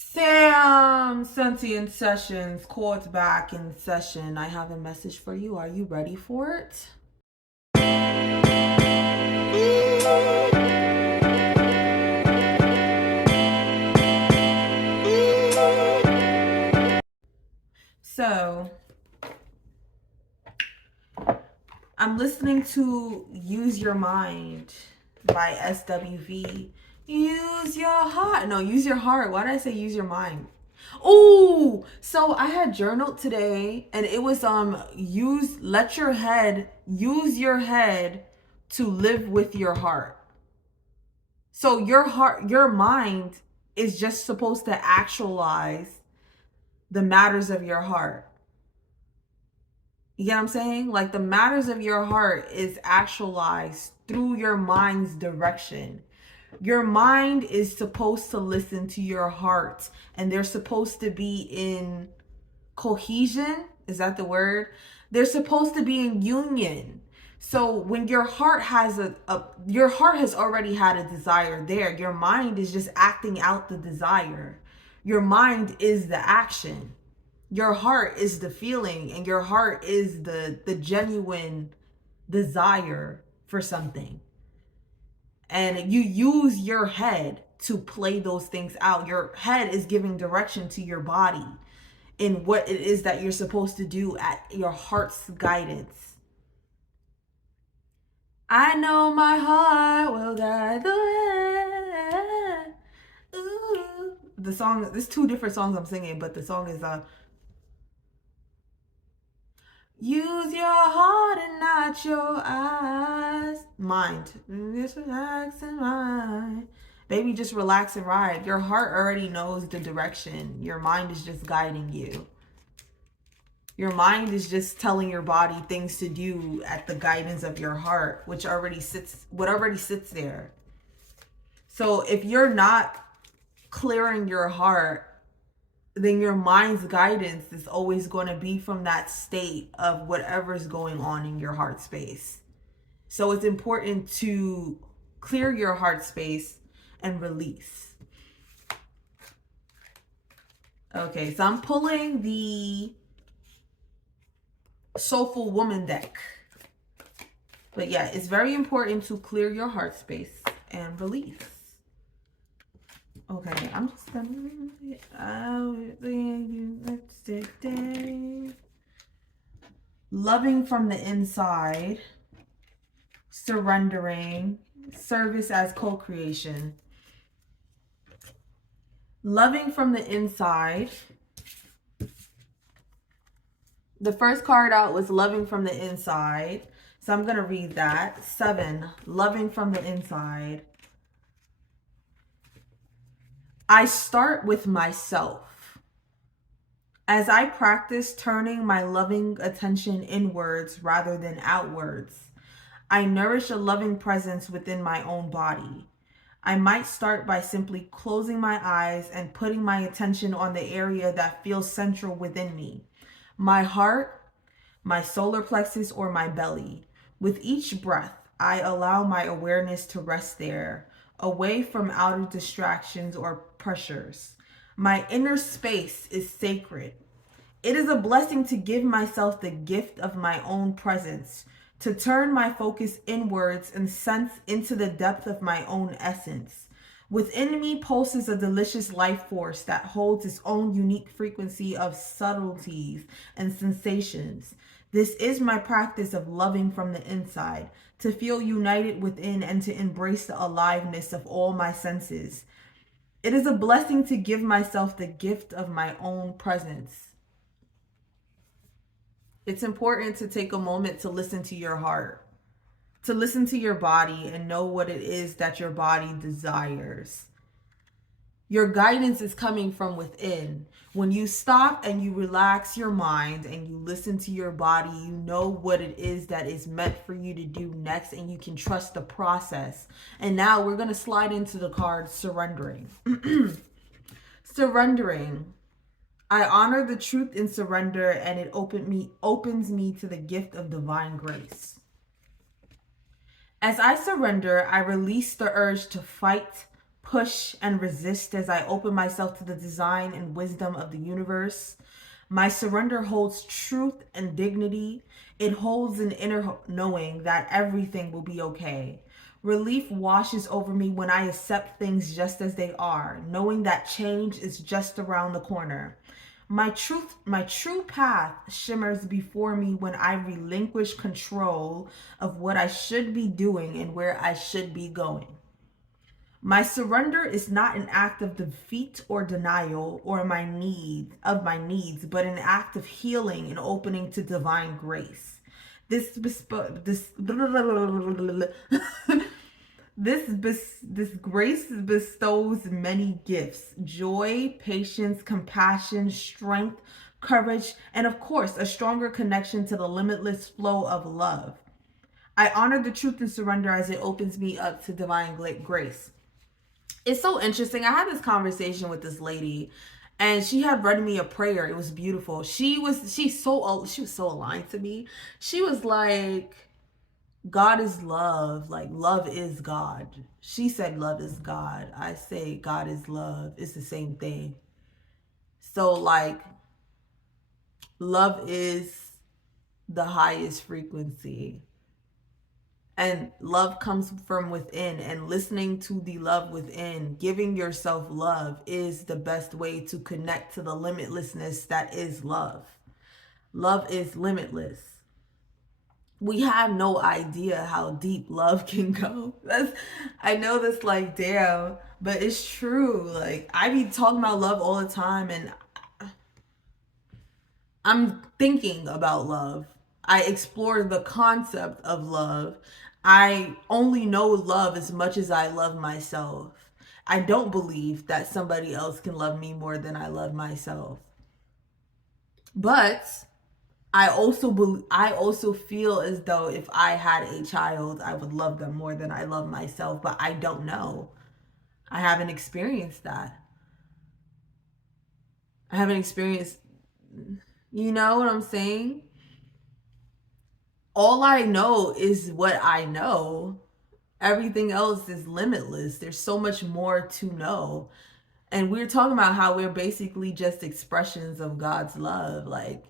Sam, Sentient Sessions, Chords back in session. I have a message for you. Are you ready for it? So, I'm listening to Use Your Mind by SWV. Use your heart. No, use your heart. Why did I say use your mind? Oh, so I had journaled today and it was use your head to live with your heart. So your mind is just supposed to actualize the matters of your heart. You get what I'm saying? Like the matters of your heart is actualized through your mind's direction. Your mind is supposed to listen to your heart and they're supposed to be in cohesion. Is that the word? They're supposed to be in union. So when your heart has your heart has already had a desire there. Your mind is just acting out the desire. Your mind is the action. Your heart is the feeling, and your heart is the genuine desire for something. And you use your head to play those things out. Your head is giving direction to your body in what it is that you're supposed to do at your heart's guidance. I know my heart will guide the way. Ooh. The song, there's two different songs I'm singing, but the song is use your heart and not your eyes. Mind. Just relax and ride. Baby, just relax and ride. Your heart already knows the direction. Your mind is just guiding you. Your mind is just telling your body things to do at the guidance of your heart, what already sits there. So if you're not clearing your heart, then your mind's guidance is always going to be from that state of whatever's going on in your heart space. So it's important to clear your heart space and release. Okay, so I'm pulling the Soulful Woman deck. But yeah, it's very important to clear your heart space and release. Okay, I'm just gonna loving from the inside, surrendering, service as co-creation. Loving from the inside. The first card out was loving from the inside. So I'm going to read that. 7, loving from the inside. I start with myself. As I practice turning my loving attention inwards rather than outwards, I nourish a loving presence within my own body. I might start by simply closing my eyes and putting my attention on the area that feels central within me. My heart, my solar plexus, or my belly. With each breath, I allow my awareness to rest there, away from outer distractions or pressures. My inner space is sacred. It is a blessing to give myself the gift of my own presence, to turn my focus inwards and sense into the depth of my own essence. Within me pulses a delicious life force that holds its own unique frequency of subtleties and sensations. This is my practice of loving from the inside, to feel united within and to embrace the aliveness of all my senses. It is a blessing to give myself the gift of my own presence. It's important to take a moment to listen to your heart, to listen to your body and know what it is that your body desires. Your guidance is coming from within. When you stop and you relax your mind and you listen to your body, you know what it is that is meant for you to do next, and you can trust the process. And now we're going to slide into the card surrendering. Surrendering. I honor the truth in surrender, and it opens me to the gift of divine grace. As I surrender, I release the urge to fight, push, and resist as I open myself to the design and wisdom of the universe. My surrender holds truth and dignity. It holds an inner knowing that everything will be okay. Relief washes over me when I accept things just as they are, knowing that change is just around the corner. My true path shimmers before me when I relinquish control of what I should be doing and where I should be going. My surrender is not an act of defeat or denial or my needs, but an act of healing and opening to divine grace. This this grace bestows many gifts: joy, patience, compassion, strength, courage, and of course, a stronger connection to the limitless flow of love. I honor the truth and surrender as it opens me up to divine grace. It's so interesting. I had this conversation with this lady, and she had read me a prayer. It was beautiful. She was so aligned to me. She was like, God is love. Like, love is God. She said love is God. I say God is love. It's the same thing. So like, love is the highest frequency. And love comes from within, and listening to the love within, giving yourself love is the best way to connect to the limitlessness that is love. Love is limitless. We have no idea how deep love can go. I know that's like, damn, but it's true. Like, I be talking about love all the time, and I'm thinking about love. I explore the concept of love. I only know love as much as I love myself. I don't believe that somebody else can love me more than I love myself. But I also feel as though if I had a child, I would love them more than I love myself, but I don't know. I haven't experienced that. I haven't experienced, you know what I'm saying? All I know is what I know. Everything else is limitless. There's so much more to know. And we're talking about how we're basically just expressions of God's love. Like,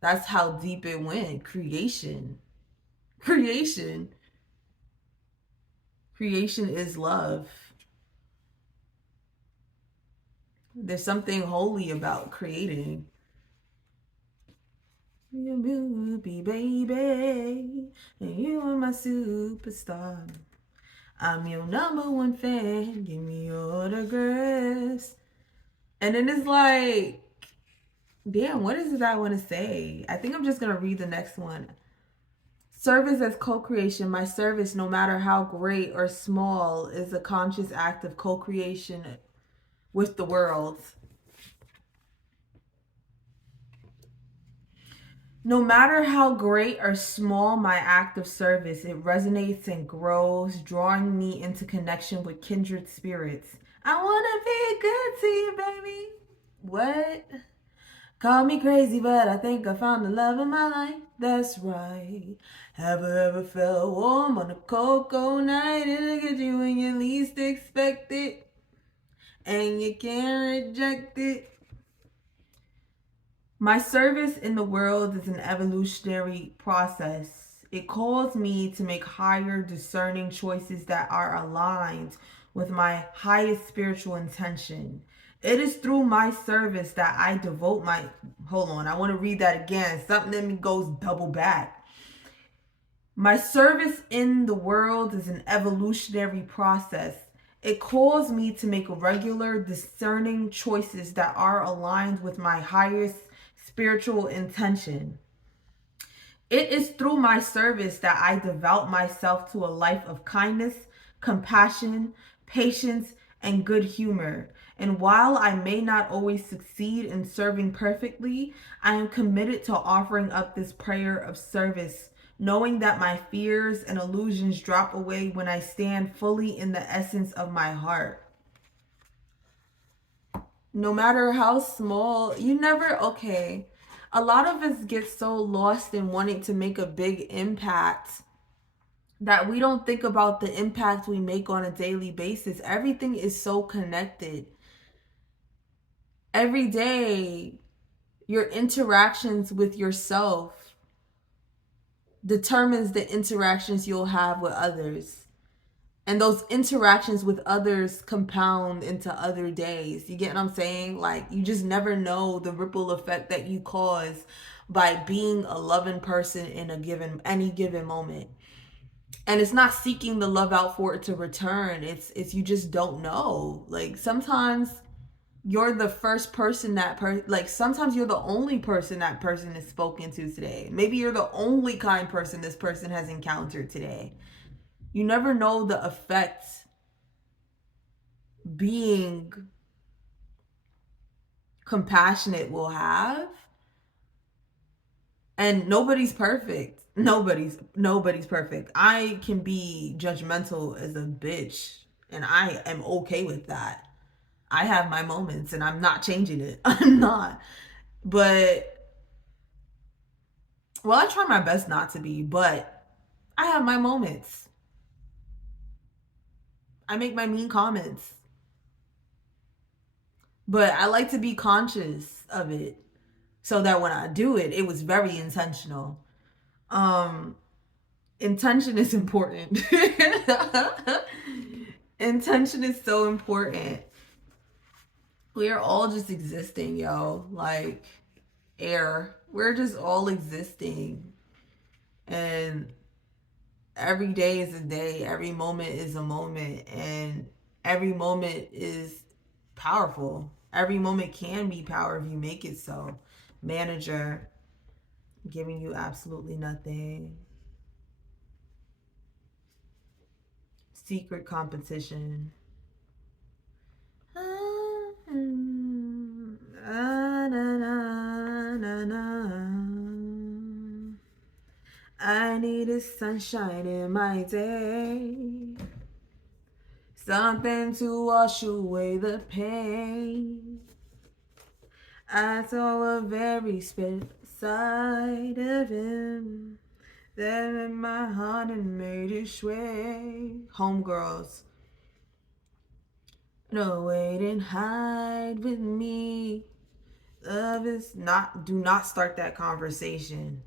that's how deep it went. Creation. Creation. Creation is love. There's something holy about creating. You beauty, baby, and you are my superstar. I'm your number one fan. Give me your autographs. And then it's like, damn, what is it I want to say? I think I'm just going to read the next one. Service as co-creation. My service, no matter how great or small, is a conscious act of co-creation with the world. No matter how great or small my act of service, it resonates and grows, drawing me into connection with kindred spirits. I want to be good to you, baby. What? Call me crazy, but I think I found the love of my life. That's right. Have I ever felt warm on a cold night? It'll get you when you least expect it, and you can't reject it. My service in the world is an evolutionary process. It calls me to make higher discerning choices that are aligned with my highest spiritual intention. It is through my service that I devote my... Hold on, I want to read that again. Something in me goes double back. My service in the world is an evolutionary process. It calls me to make regular, discerning choices that are aligned with my highest spiritual intention. It is through my service that I devote myself to a life of kindness, compassion, patience, and good humor. And while I may not always succeed in serving perfectly, I am committed to offering up this prayer of service, knowing that my fears and illusions drop away when I stand fully in the essence of my heart. No matter how small, okay. A lot of us get so lost in wanting to make a big impact that we don't think about the impact we make on a daily basis. Everything is so connected. Every day, your interactions with yourself determines the interactions you'll have with others. And those interactions with others compound into other days. You get what I'm saying? Like, you just never know the ripple effect that you cause by being a loving person in any given moment. And it's not seeking the love out for it to return. It's you just don't know. Like, sometimes you're the first person like, sometimes you're the only person that person is spoken to today. Maybe you're the only kind person this person has encountered today. You never know the effect being compassionate will have. And nobody's perfect. Nobody's perfect. I can be judgmental as a bitch, and I am okay with that. I have my moments and I'm not changing it. I'm not. But, well, I try my best not to be, but I have my moments. I make my mean comments. But I like to be conscious of it so that when I do it, it was very intentional. Um Intention is important. Intention is so important. We are all just existing, yo. Like air. We're just all existing. And every day is a day. Every moment is a moment. And every moment is powerful. Every moment can be power if you make it so. Manager giving you absolutely nothing. Secret competition. I need a sunshine in my day, something to wash away the pain. I saw a very spit side of him that in my heart and made it sway. Homegirls. No, wait and hide with me. Love is not, do not start that conversation.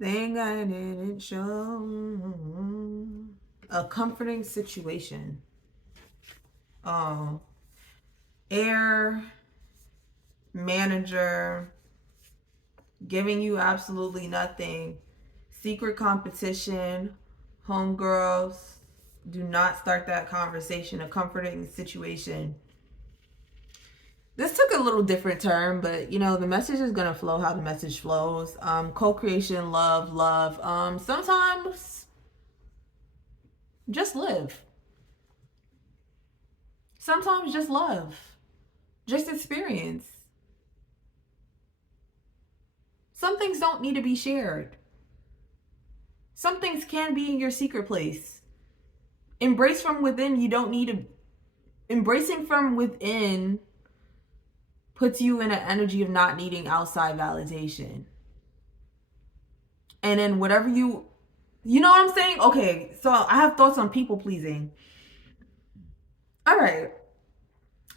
Think I didn't show. A comforting situation. Oh. Air, manager, giving you absolutely nothing. Secret competition, homegirls. Do not start that conversation. A comforting situation. This took a little different turn, but the message is gonna flow how the message flows. Co-creation, love. Sometimes just live. Sometimes just love. Just experience. Some things don't need to be shared. Some things can be in your secret place. Embrace from within. You don't need to. Embracing from within puts you in an energy of not needing outside validation. And then whatever you know what I'm saying? Okay, so I have thoughts on people pleasing. All right.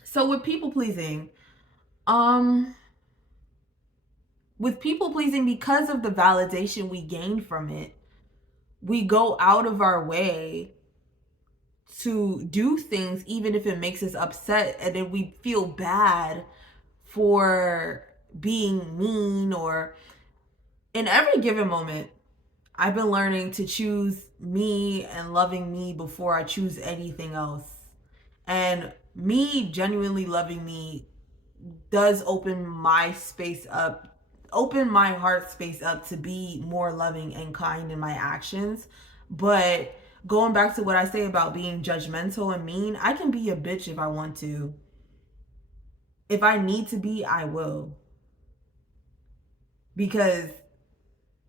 So with people pleasing, because of the validation we gain from it, we go out of our way to do things even if it makes us upset, and then we feel bad for being mean. Or in every given moment, I've been learning to choose me and loving me before I choose anything else. And me genuinely loving me does open my heart space up to be more loving and kind in my actions. But going back to what I say about being judgmental and mean, I can be a bitch if I want to. If I need to be, I will. Because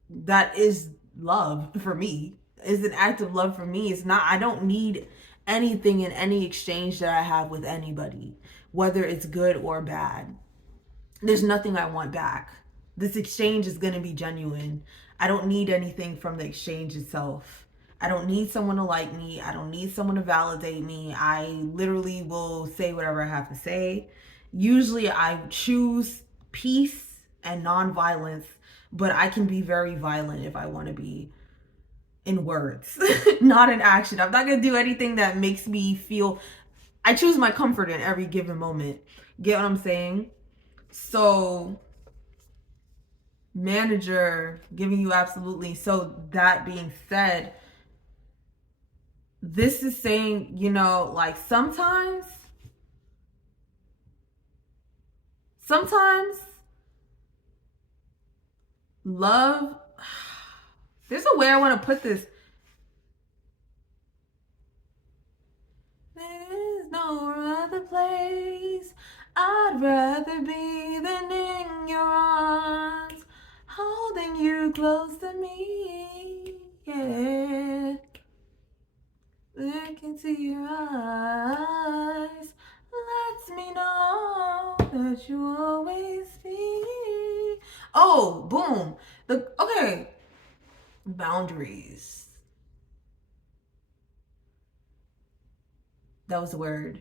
that is love for me. It's an act of love for me. It's not, I don't need anything in any exchange that I have with anybody, whether it's good or bad. There's nothing I want back. This exchange is going to be genuine. I don't need anything from the exchange itself. I don't need someone to like me. I don't need someone to validate me. I literally will say whatever I have to say. Usually I choose peace and nonviolence, but I can be very violent if I want to be, in words, not in action. I'm not going to do anything that makes me feel. I choose my comfort in every given moment. Get what I'm saying? So, manager giving you absolutely. So, that being said, this is saying, you know, like sometimes love, there's a way I want to put this. There's no other place I'd rather be than in your arms, holding you close to me. Yeah. Look into your eyes lets me know that you always be. Oh, boom. Okay. Boundaries. That was the word.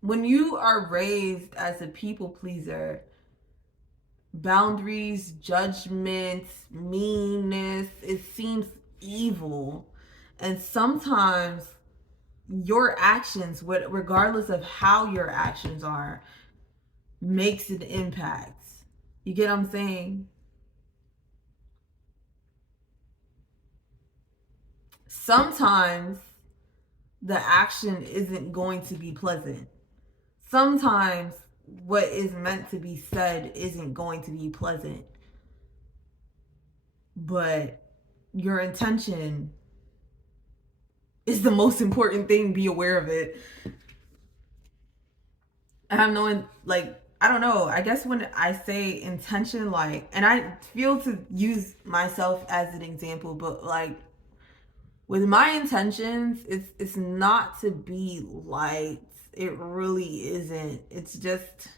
When you are raised as a people pleaser, boundaries, judgments, meanness, it seems evil. And sometimes your actions, regardless of how your actions are, makes an impact. You get what I'm saying? Sometimes the action isn't going to be pleasant. Sometimes what is meant to be said isn't going to be pleasant. But your intention is the most important thing. Be aware of it. And I'm knowing, like, I don't know. I guess when I say intention, like, and I feel to use myself as an example, but like with my intentions, it's not to be liked. It really isn't. It's just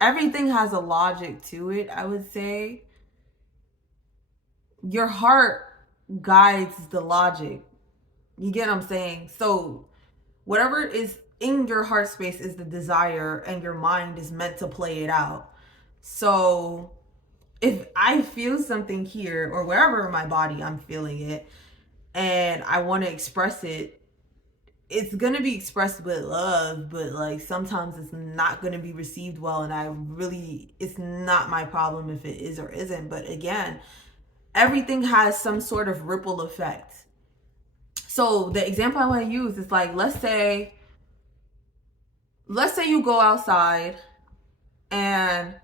everything has a logic to it, I would say. Your heart guides the logic. You get what I'm saying? So whatever is in your heart space is the desire, and your mind is meant to play it out. So if I feel something here or wherever in my body I'm feeling it and I want to express it, it's going to be expressed with love, but like sometimes it's not going to be received well. And it's not my problem if it is or isn't. But again, everything has some sort of ripple effect. So the example I want to use is like, let's say you go outside and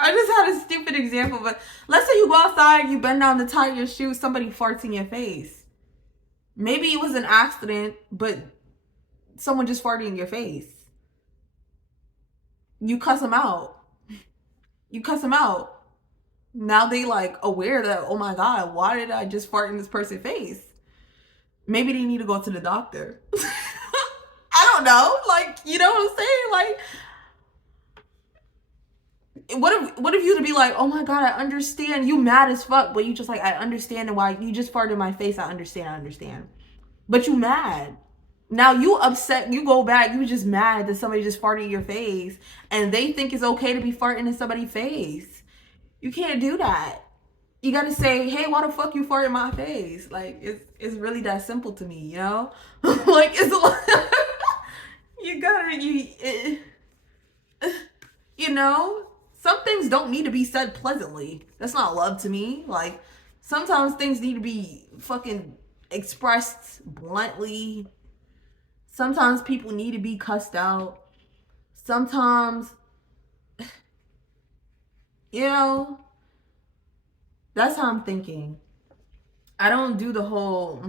I just had a stupid example, but let's say you go outside, you bend down to tie your shoe, somebody farts in your face. Maybe it was an accident, but someone just farted in your face. You cuss them out. Now they like aware that, oh my God, why did I just fart in this person's face? Maybe they need to go to the doctor. I don't know. Like, you know what I'm saying? Like, what if you to be like, oh my God, I understand. You mad as fuck, but you just like, I understand why you just farted in my face. I understand. But you mad. Now you upset, you go back, you just mad that somebody just farted in your face and they think it's okay to be farting in somebody's face. You can't do that. You gotta say, hey, why the fuck you fart in my face? Like, it's really that simple to me, you know? Like, it's you gotta, you know? Some things don't need to be said pleasantly. That's not love to me. Like, sometimes things need to be fucking expressed bluntly. Sometimes people need to be cussed out. Sometimes, you know, that's how I'm thinking. I don't do the whole,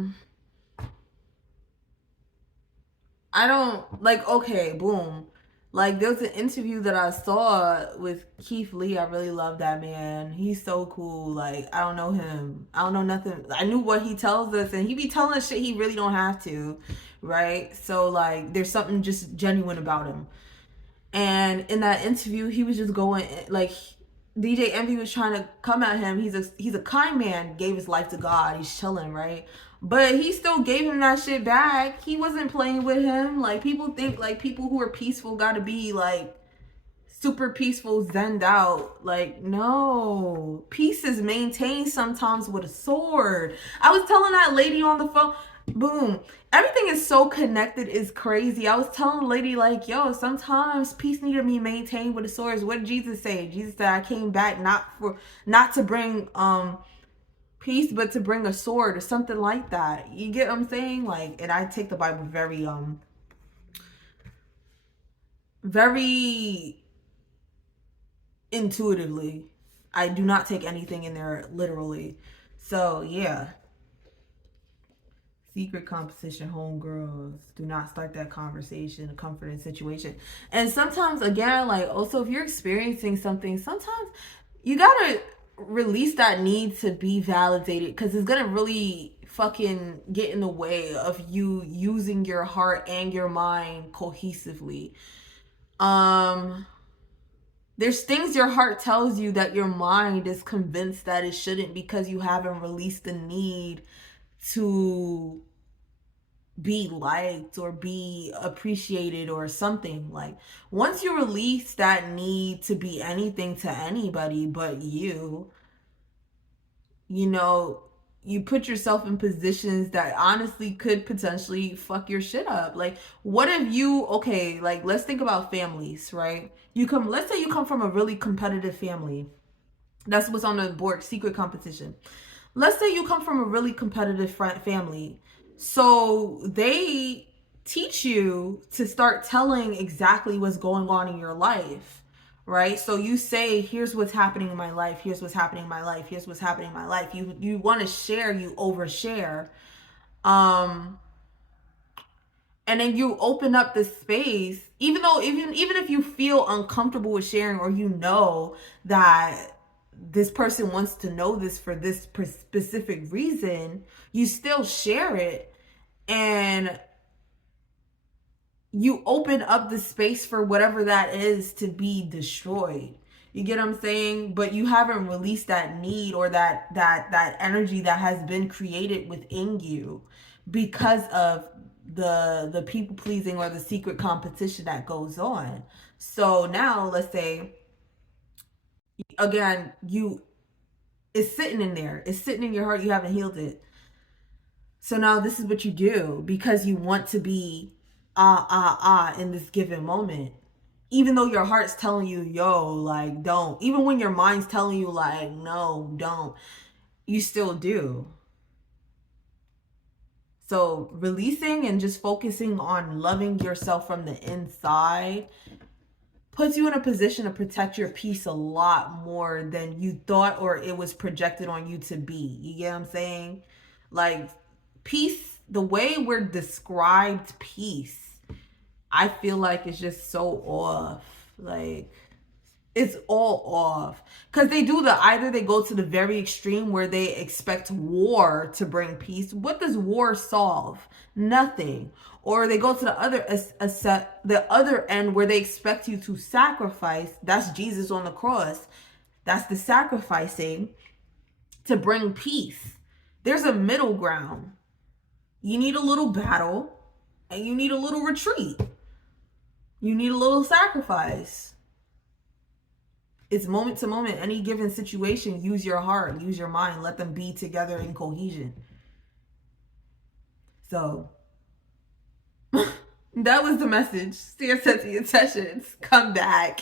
I don't, like, okay, boom. Like, there was an interview that I saw with Keith Lee. I really love that man. He's so cool. Like, I don't know him. I don't know nothing. I knew what he tells us, and he be telling us shit he really don't have to, right? So, like, there's something just genuine about him. And in that interview, he was just going like DJ Envy was trying to come at him. He's a kind man, gave his life to God. He's chilling, right? But he still gave him that shit back. He wasn't playing with him. Like people think like people who are peaceful gotta be like super peaceful, zened out. Like, no. Peace is maintained sometimes with a sword. I was telling that lady on the phone, boom. Everything is so connected, is crazy. I was telling the lady, like, yo, sometimes peace need to be maintained with a sword. What did Jesus say? Jesus said, I came back not to bring peace, but to bring a sword or something like that. You get what I'm saying? Like, and I take the Bible very intuitively. I do not take anything in there literally. So yeah. Secret composition, homegirls. Do not start that conversation, a comforting situation. And sometimes again, like also if you're experiencing something, sometimes you gotta release that need to be validated, because it's gonna really fucking get in the way of you using your heart and your mind cohesively. Um there's things your heart tells you that your mind is convinced that it shouldn't, because you haven't released the need to be liked or be appreciated or something. Like once you release that need to be anything to anybody but you know, you put yourself in positions that honestly could potentially fuck your shit up. Like, what if you, okay, like, let's think about families, right? Let's say you come from a really competitive family. That's what's on the board, secret competition. Let's say you come from a really competitive family. So they teach you to start telling exactly what's going on in your life, right? So you say, here's what's happening in my life, here's what's happening in my life, here's what's happening in my life. You want to share, you overshare. Um and then you open up the space, even though even if you feel uncomfortable with sharing, or you know that this person wants to know this for this specific reason, you still share it, and you open up the space for whatever that is to be destroyed. You get what I'm saying? But you haven't released that need, or that energy that has been created within you because of the people pleasing or the secret competition that goes on. So now let's say again, you it's sitting in there. It's sitting in your heart. You haven't healed it. So now this is what you do, because you want to be in this given moment. Even though your heart's telling you, yo, like, don't. Even when your mind's telling you, like, no, don't. You still do. So releasing and just focusing on loving yourself from the inside puts you in a position to protect your peace a lot more than you thought or it was projected on you to be. You get what I'm saying? Like, peace, the way we're described peace, I feel like it's just so off. Like, it's all off, because they do either they go to the very extreme where they expect war to bring peace. What does war solve? Nothing. Or they go to the other end where they expect you to sacrifice. That's Jesus on the cross. That's the sacrificing to bring peace. There's a middle ground. You need a little battle, and you need a little retreat. You need a little sacrifice. It's moment to moment. Any given situation, use your heart, use your mind, let them be together in cohesion. So that was the message. Stay sense of your sessions. Come back.